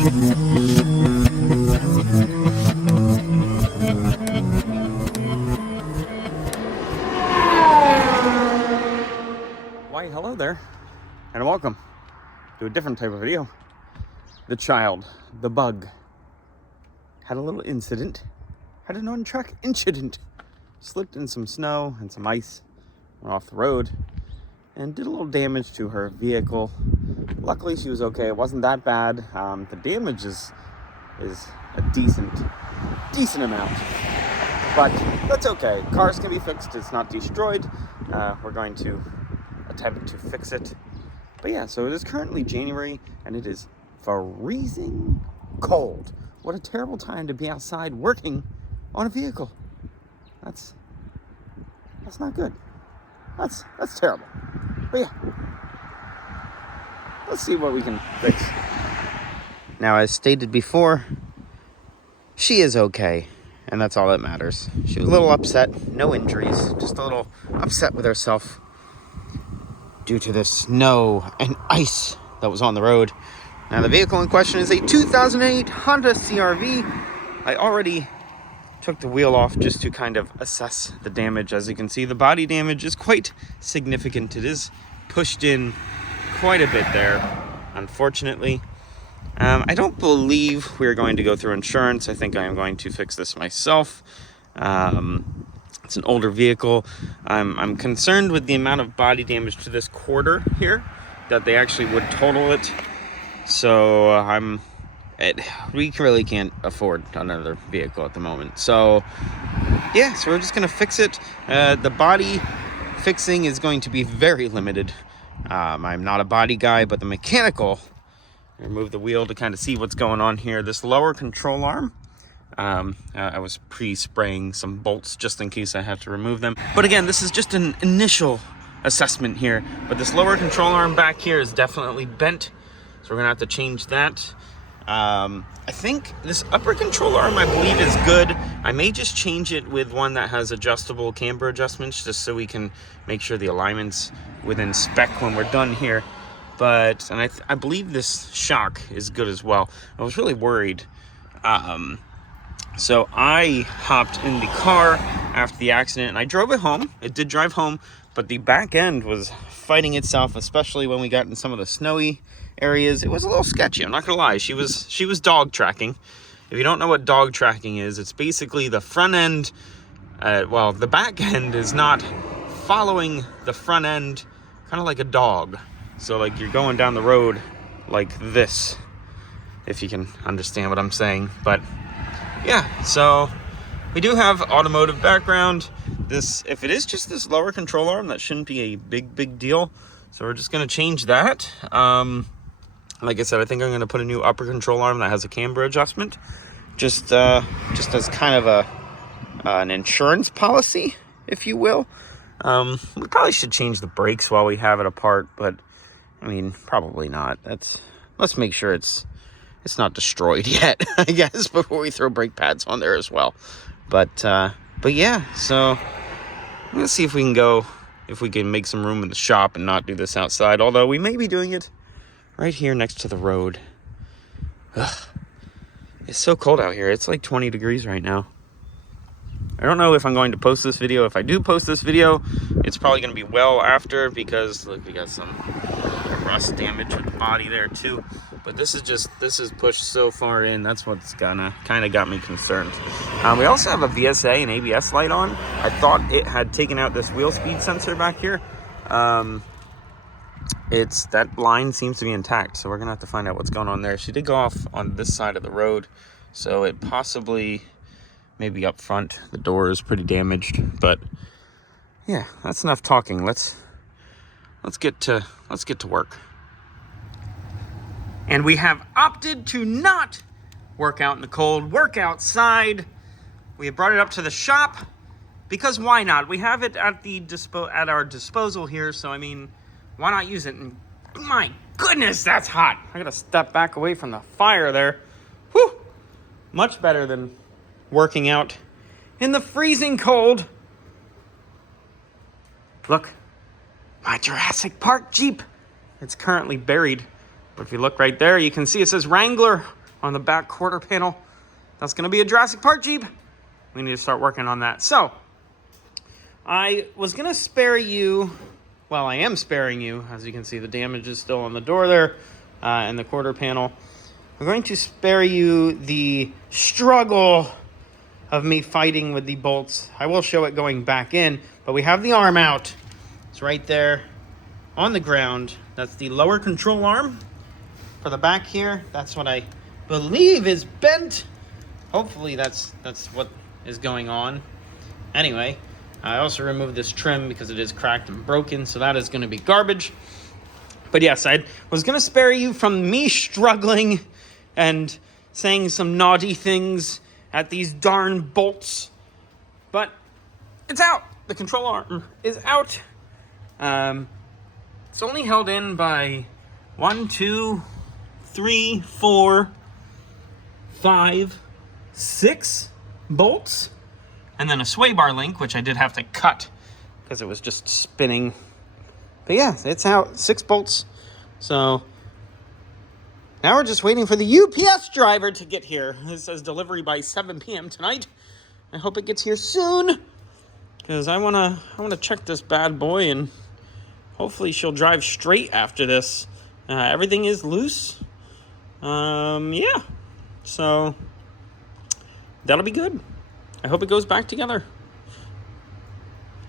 Why, hello there, and welcome to a different type of video. The child, the bug, had a little incident, had an on-track incident, slipped in some snow and some ice, went off the road, and did a little damage to her vehicle. Luckily, she was okay. It wasn't that bad. The damage is a decent amount, but that's okay. Cars can be fixed. It's not destroyed. We're going to attempt to fix it. But yeah, so it is currently January, and it is freezing cold. What a terrible time to be outside working on a vehicle. That's not good. That's terrible. But yeah, let's see what we can fix. Now, as stated before, she is okay, and that's all that matters. She was a little upset, no injuries, just a little upset with herself due to the snow and ice that was on the road. Now, the vehicle in question is a 2008 Honda CR-V. I already took the wheel off just to kind of assess the damage. As you can see, the body damage is quite significant. It is pushed in quite a bit there, unfortunately. I don't believe we're going to go through insurance. I think I am going to fix this myself. It's an older vehicle. I'm concerned with the amount of body damage to this quarter here, that they actually would total it. So we really can't afford another vehicle at the moment. So yeah, so we're just gonna fix it. The body fixing is going to be very limited. I'm not a body guy, but the mechanical, remove the wheel to kind of see what's going on here. This lower control arm, I was pre-spraying some bolts just in case I have to remove them. But again, this is just an initial assessment here. But this lower control arm back here is definitely bent, so we're gonna have to change that. I think this upper control arm, I believe, is good. I may just change it with one that has adjustable camber adjustments, just so we can make sure the alignment's within spec when we're done here. But, and I believe this shock is good as well. I was really worried. So I hopped in the car after the accident and I drove it home. It did drive home, but the back end was fighting itself, especially when we got in some of the snowy areas. It was a little sketchy, I'm not gonna lie. She was dog tracking. If you don't know what dog tracking is, it's basically the front end, well, the back end is not following the front end, kind of like a dog. So like you're going down the road like this, if you can understand what I'm saying. But yeah, so we do have automotive background. This, if it is just this lower control arm, that shouldn't be a big deal. So we're just gonna change that. Like I said, I think I'm gonna put a new upper control arm that has a camber adjustment, just as kind of an insurance policy, if you will. We probably should change the brakes while we have it apart, but I mean, probably not. Let's make sure it's not destroyed yet, I guess, before we throw brake pads on there as well. But yeah, so I'm gonna see if we can make some room in the shop and not do this outside, although we may be doing it right here next to the road. Ugh. It's so cold out here. It's like 20 degrees right now. I don't know if I'm going to post this video. If I do post this video, it's probably going to be well after, because look, we got some rust damage with the body there too. But this is pushed so far in. That's what's kind of got me concerned. We also have a VSA and ABS light on. I thought it had taken out this wheel speed sensor back here. That line seems to be intact, so we're gonna have to find out what's going on there. She did go off on this side of the road, so it possibly, maybe up front, the door is pretty damaged. But yeah, that's enough talking. Let's get to work. And we have opted to not work out in the cold, work outside. We have brought it up to the shop because why not? We have it at our disposal here, so I mean, why not use it? And my goodness, that's hot. I gotta step back away from the fire there. Whew! Much better than working out in the freezing cold. Look, my Jurassic Park Jeep. It's currently buried. But if you look right there, you can see it says Wrangler on the back quarter panel. That's going to be a Jurassic Park Jeep. We need to start working on that. So, I was going to spare you, well, I am sparing you. As you can see, the damage is still on the door there and the quarter panel. I'm going to spare you the struggle of me fighting with the bolts. I will show it going back in, but we have the arm out. It's right there on the ground. That's the lower control arm for the back here. That's what I believe is bent. Hopefully that's what is going on. Anyway, I also removed this trim because it is cracked and broken, so that is going to be garbage. But yes, I was going to spare you from me struggling and saying some naughty things at these darn bolts. But it's out. The control arm is out. It's only held in by 1, 2, 3, 4, 5, 6 bolts, and then a sway bar link, which I did have to cut because it was just spinning. But yeah, it's out. 6 bolts. So now we're just waiting for the UPS driver to get here. It says delivery by 7 p.m. tonight. I hope it gets here soon because I wanna check this bad boy, and hopefully she'll drive straight after this. Everything is loose. Yeah. So that'll be good. I hope it goes back together.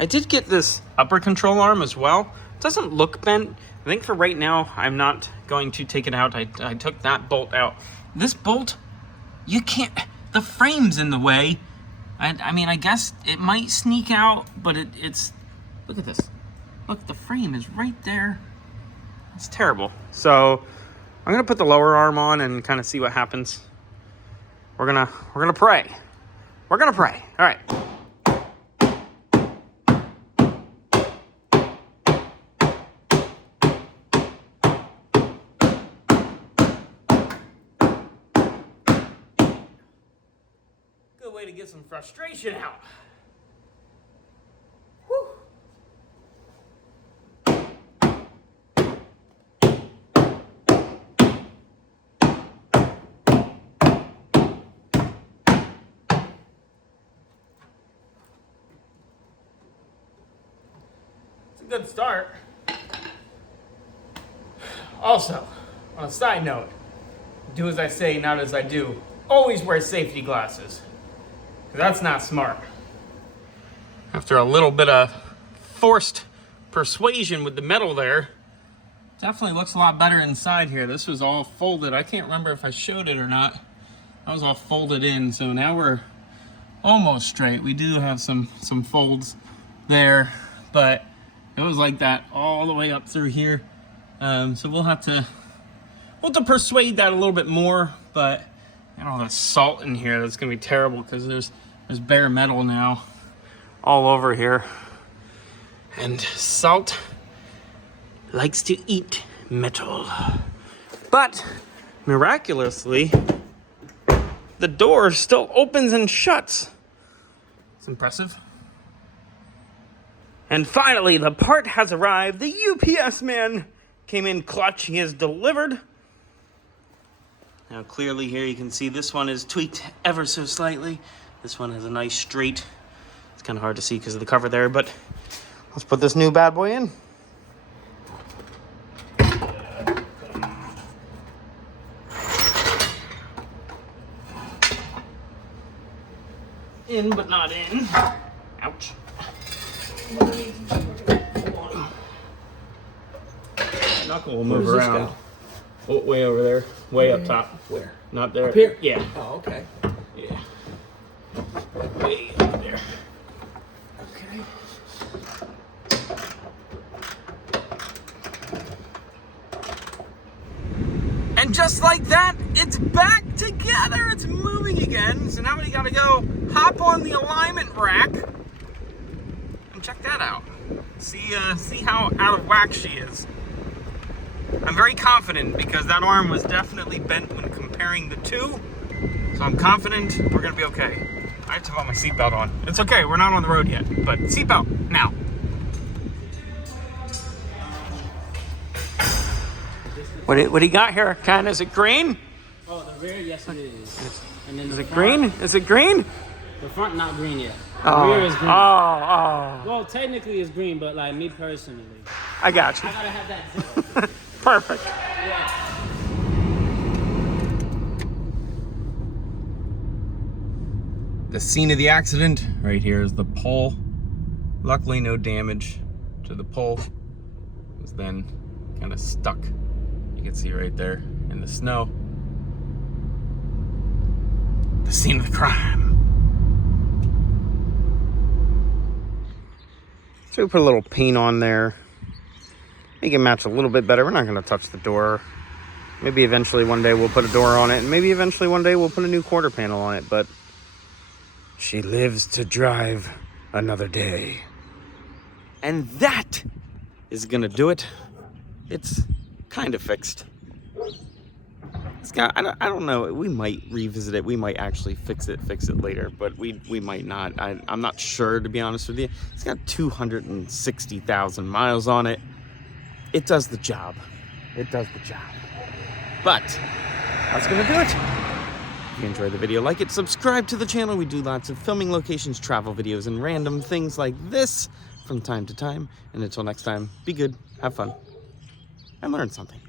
I did get this upper control arm as well. It doesn't look bent. I think for right now, I'm not going to take it out. I took that bolt out. This bolt, you can't, the frame's in the way. I mean, I guess it might sneak out, but it's, look at this. Look, the frame is right there. It's terrible. So I'm gonna put the lower arm on and kind of see what happens. We're gonna pray. We're gonna pray. All right. Good way to get some frustration out. Whew. Good start. Also, on a side note, do as I say, not as I do. Always wear safety glasses, because that's not smart. After a little bit of forced persuasion with the metal there, definitely looks a lot better inside here. This was all folded. I can't remember if I showed it or not. That was all folded in, so now we're almost straight. We do have some folds there, but it was like that all the way up through here. So we'll have to persuade that a little bit more, but you know, the salt in here, that's gonna be terrible because there's bare metal now all over here. And salt likes to eat metal. But miraculously, the door still opens and shuts. It's impressive. And finally, the part has arrived. The UPS man came in clutch. He has delivered. Now clearly here you can see this one is tweaked ever so slightly. This one has a nice straight. It's kind of hard to see because of the cover there, but let's put this new bad boy in. In but not in. Ouch. Knuckle will move around. Oh, way over there. Way up top. Where? Not there. Up here? Yeah. Oh, okay. Yeah. Way up there. Okay. And just like that, it's back together. It's moving again. So now we gotta go hop on the alignment rack and check that out. See how out of whack she is. I'm very confident because that arm was definitely bent when comparing the two. So I'm confident we're gonna be okay. I have to put my seatbelt on. It's okay, we're not on the road yet, but seatbelt now. What do you got here, Ken? Is it green? Oh, rear, yes it is. And then Is the it front, green? Is it green? The front not green yet. The Oh, rear is green. oh. Well, technically it's green, but like me personally, I got you. I gotta have that zero. Perfect. Yeah. The scene of the accident right here is the pole. Luckily, no damage to the pole. It was then kind of stuck. You can see right there in the snow. The scene of the crime. So we put a little paint on there. Make it match a little bit better. We're not going to touch the door. Maybe eventually one day we'll put a door on it, and maybe eventually one day we'll put a new quarter panel on it, but she lives to drive another day. And that is gonna do it. It's kind of fixed. It's got, I don't know, we might revisit it. We might actually fix it later, but we might not. I'm not sure, to be honest with you. It's got 260,000 miles on it. It does the job. It does the job. But that's gonna do it. If you enjoyed the video, like it, subscribe to the channel. We do lots of filming locations, travel videos, and random things like this from time to time. And until next time, be good, have fun, and learn something.